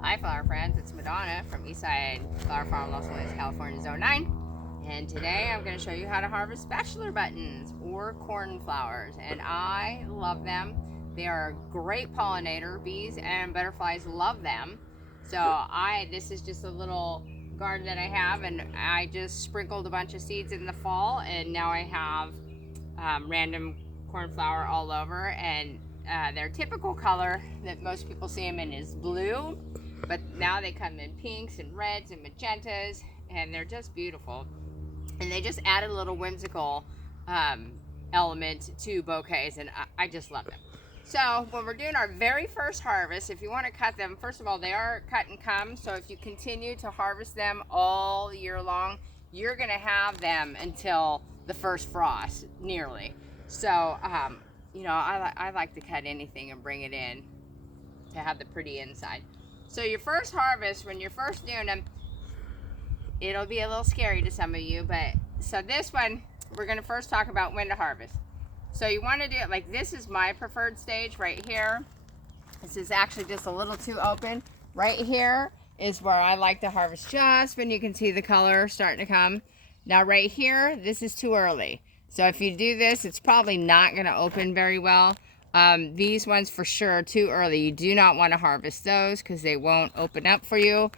Hi flower friends, it's Madonna from Eastside Flower Farm, Los Angeles, California, Zone 9. And today I'm going to show you how to harvest bachelor buttons or cornflowers. And I love them. They are a great pollinator. Bees and butterflies love them. So this is just a little garden that I have, and I just sprinkled a bunch of seeds in the fall, and now I have random cornflower all over. And their typical color that most people see them in is blue, but now they come in pinks and reds and magentas, and they're just beautiful. And they just added a little whimsical element to bouquets, and I just love them. So when we're doing our very first harvest, if you want to cut them, first of all, they are cut and come, so if you continue to harvest them all year long, you're going to have them until the first frost, nearly. So you know, I like to cut anything and bring it in to have the pretty inside. So your first harvest, when you're first doing them, it'll be a little scary to some of you, but so this one, we're going to first talk about when to harvest. So you want to do it like this. Is my preferred stage right here. This is actually just a little too open. Right here is where I like to harvest, just when you can see the color starting to come. Now right here, this is too early. So if you do this, it's probably not going to open very well. These ones for sure are too early. You do not want to harvest those because they won't open up for you.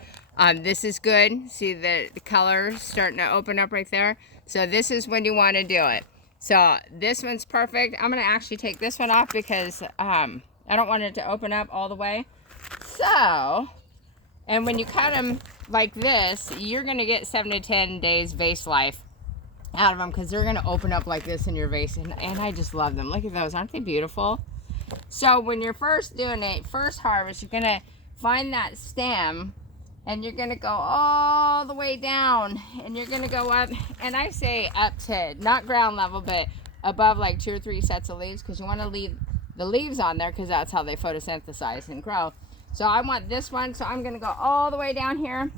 This is good. See the color starting to open up right there. So this is when you want to do it. So this one's perfect. I'm going to actually take this one off because I don't want it to open up all the way. So, and when you cut them like this, you're going to get 7 to 10 days vase life out of them, because they're going to open up like this in your vase, and I just love them. Look at those. Aren't they beautiful? So when you're first doing it, first harvest, you're going to find that stem, and you're going to go all the way down, and you're going to go up, and I say up to not ground level, but above like 2 or 3 sets of leaves, because you want to leave the leaves on there because that's how they photosynthesize and grow. So I want this one, so I'm going to go all the way down here,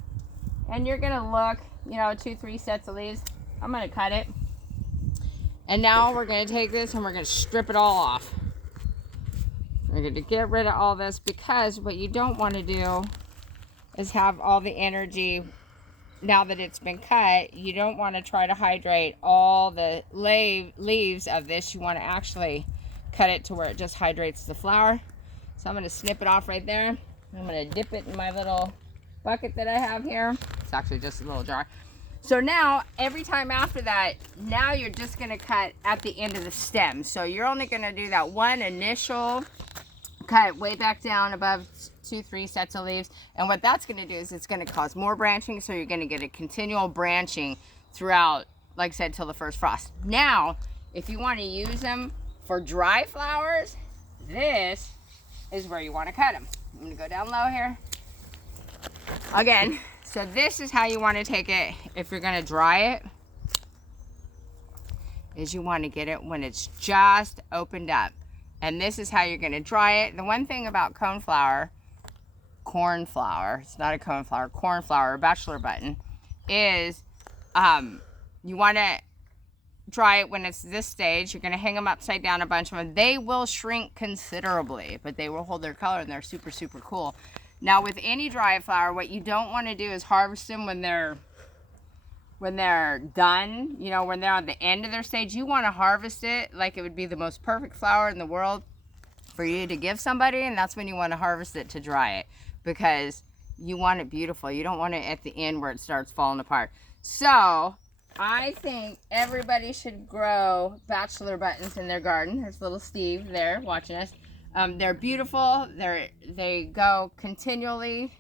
and you're going to look, you know, 2, 3 sets of leaves. I'm going to cut it. And now we're going to take this and we're going to strip it all off. We're going to get rid of all this, because what you don't want to do is have all the energy now that it's been cut. You don't want to try to hydrate all the leaves of this. You want to actually cut it to where it just hydrates the flower. So I'm going to snip it off right there. I'm going to dip it in my little bucket that I have here. It's actually just a little jar. So now, every time after that, now you're just going to cut at the end of the stem. So you're only going to do that one initial cut way back down above 2, 3 sets of leaves. And what that's going to do is it's going to cause more branching. So you're going to get a continual branching throughout, like I said, till the first frost. Now, if you want to use them for dry flowers, this is where you want to cut them. I'm going to go down low here. Again. So this is how you want to take it if you're going to dry it, is you want to get it when it's just opened up. And this is how you're going to dry it. The one thing about cornflower, it's not a coneflower, cornflower, bachelor button, is you want to dry it when it's this stage. You're going to hang them upside down, a bunch of them. They will shrink considerably, but they will hold their color, and they're super, super cool. Now with any dry flower, what you don't want to do is harvest them when they're done, you know, when they're on the end of their stage. You want to harvest it like it would be the most perfect flower in the world for you to give somebody, and that's when you want to harvest it to dry it, because you want it beautiful. You don't want it at the end where it starts falling apart. So I think everybody should grow bachelor buttons in their garden. There's little Steve there watching us. They're beautiful. They go continually,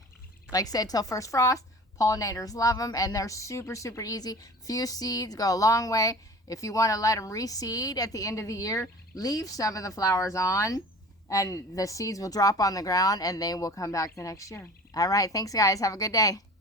like I said, till first frost. Pollinators love them, and they're super, super easy. Few seeds go a long way. If you want to let them reseed at the end of the year, leave some of the flowers on, and the seeds will drop on the ground, and they will come back the next year. All right, thanks guys. Have a good day.